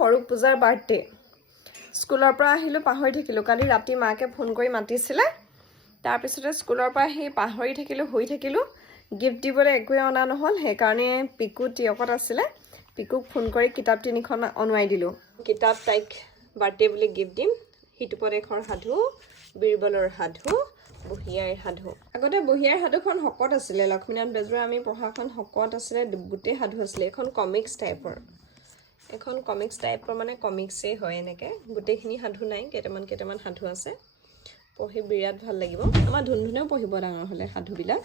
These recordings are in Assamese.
সৰু পূজাৰ বাৰ্থডে স্কুলৰ পৰা আহিলোঁ পাহৰি থাকিলোঁ কালি ৰাতি মাকে ফোন কৰি মাতিছিলে তাৰপিছতে স্কুলৰ পৰা আহি পাহৰি থাকিলোঁ শুই থাকিলোঁ গিফ্ট দিবলৈ একোৱে অনা নহ'ল সেইকাৰণে পিকু টিয়কত আছিলে পিকুক ফোন কৰি কিতাপ 3খন অনোৱাই দিলোঁ কিতাপ তাইক বাৰ্থডে বুলি গিফ্ট দিম সিটোপদেশৰ সাধু বীৰবলৰ সাধু বুঢ়িয়াইৰ সাধু আগতে বুঢ়িয়াইৰ সাধুখন শকত আছিলে লক্ষ্মীনাথ বেজবৰুৱা আমি পঢ়াখন শকত আছিলে গোটেই সাধু আছিলে এখন কমিক্স টাইপৰ মানে কমিক্সেই হয় এনেকৈ গোটেইখিনি সাধু নাই কেইটামান সাধু আছে পঢ়ি বিৰাট ভাল লাগিব আমাৰ ধুনধুনেও পঢ়িব ডাঙৰ হ'লে সাধুবিলাক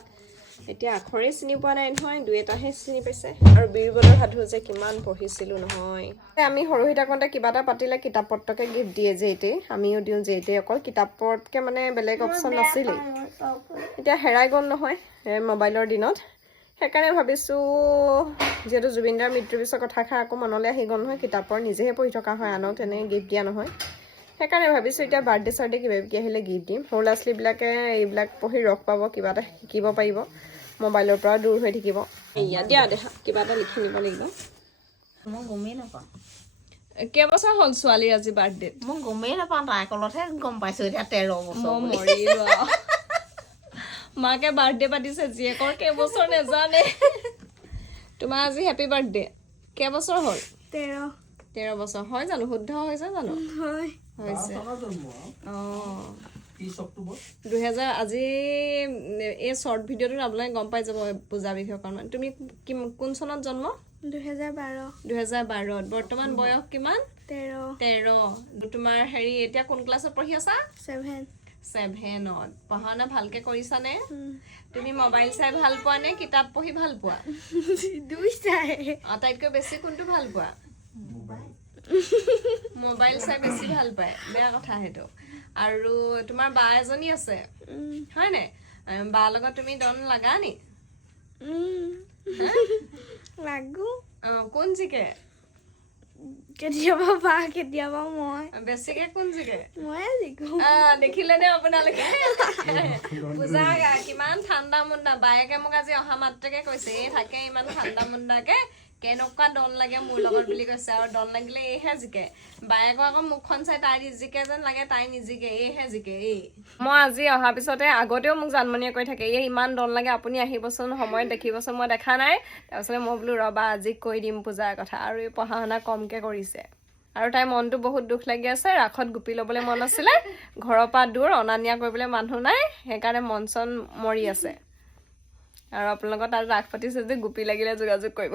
এতিয়া আখৰেই চিনি পোৱা নাই নহয় দুই এটাহে চিনি পাইছে আৰু বীৰবলৰ সাধু যে কিমান পঢ়িছিলোঁ নহয় আমি সৰু হৈ থাকোঁতে কিবা এটা পাতিলে কিতাপ পত্ৰকে গিফ্ট দিয়ে যে এতেই আমিও দিওঁ যে এতেই অকল কিতাপতকৈ মানে বেলেগ অপশ্যন নাছিলেই এতিয়া হেৰাই গ'ল নহয় মোবাইলৰ দিনত সেইকাৰণে ভাবিছোঁ যিহেতু জুবিনদাৰ মৃত্যুৰ পিছৰ কথাষাৰ আকৌ মনলৈ আহি গ'ল নহয় কিতাপৰ নিজেহে পঢ়ি থকা হয় আনক তেনেকৈ গিফ্ট দিয়া নহয় সেইকাৰণে ভাবিছোঁ এতিয়া বাৰ্থডে চাৰ্থডে কিবা কিবি আহিলে গিফ্ট দিম সৰু ল'ৰা ছোৱালীবিলাকে এইবিলাক পঢ়ি ৰস পাব কিবা এটা শিকিব পাৰিব মোবাইলৰ পৰা দূৰ হৈ থাকিব এয়া দিয়া দেখা কিবা এটা লিখি নিব লাগিব মই গমেই নাপাওঁ কেইবছৰ হ'ল ছোৱালীৰ আজি বাৰ্থডে মই গমেই নাপাওঁ তাইৰ কলতহে গম পাইছোঁ এতিয়া 13 বছৰ মই মৰিলোঁ মাকে বাৰ্থডে পাতিছে জীয়েকৰ কেইবছৰ নেজানে তোমাৰ আজি হেপী বাৰ্থডে কেইবছৰ হ'ল 13 বছৰ হয় জানো শুদ্ধ হৈছে জানো হয় হৈছে অঁ 2000 আজি এই শৰ্ট ভিডিঅ'টোত আপোনালোকে গম পাই যাব পূজা বিষয়ে অকণমান তুমি কোন চনত জন্ম 2012 বৰ্তমান বয়স কিমান 13 তোমাৰ হেৰি এতিয়া কোন ক্লাছত পঢ়ি আছা 7ত পঢ়া শুনা ভালকে কৰিছানে তুমি মোবাইল চাই ভাল পোৱা নে কিতাপ পঢ়ি ভাল পোৱা দুইটাই আটাইতকৈ বেছি কোনটো ভাল পোৱা মোবাইল চাই বেছি ভাল পায় বেয়া কথা সেইটো আৰু তোমাৰ বা এজনী আছে হয় নে বা লগত তুমি দন লাগা নি লাগো কোন জিকে কেতিয়াবা বা কেতিয়াবা মই বেছিকে কোন জিকে ময়ে জিকো দেখিলে নে আপোনালোকে পূজা কিমান ঠাণ্ডা মুণ্ডা বায়েকে মোক আজি অহা মাত্ৰকে কৈছে এই থাকে ইমান ঠাণ্ডা মুণ্ডাকে কেনেকুৱা দন লাগে মোৰ লগত বুলি কৈছে আৰু দন লাগিলে এইহে জিকে বায়েকৰ আকৌ মুখখন চাই তাই নিজিকে যেন লাগে তাই নিজিকে এইহে জিকে মই আজি অহাৰ পিছতে আগতেও মোক জানমণিয়ে কৈ থাকে এই ইমান দন লাগে আপুনি আহিবচোন সময়ত দেখিবচোন মই দেখা নাই তাৰপিছতে মই বোলো ৰবা আজি কৈ দিম পূজাৰ কথা আৰু এই পঢ়া শুনা কমকৈ কৰিছে আৰু তাইৰ মনটো বহুত দুখ লাগি আছে ৰাসত গোপি ল'বলৈ মন আছিলে ঘৰৰ পৰা দূৰ অনা নিয়া কৰিবলৈ মানুহ নাই সেইকাৰণে মন চন মৰি আছে আৰু আপোনালোকৰ তাত ৰাস পাতিছে যদি গোপি লাগিলে যোগাযোগ কৰিব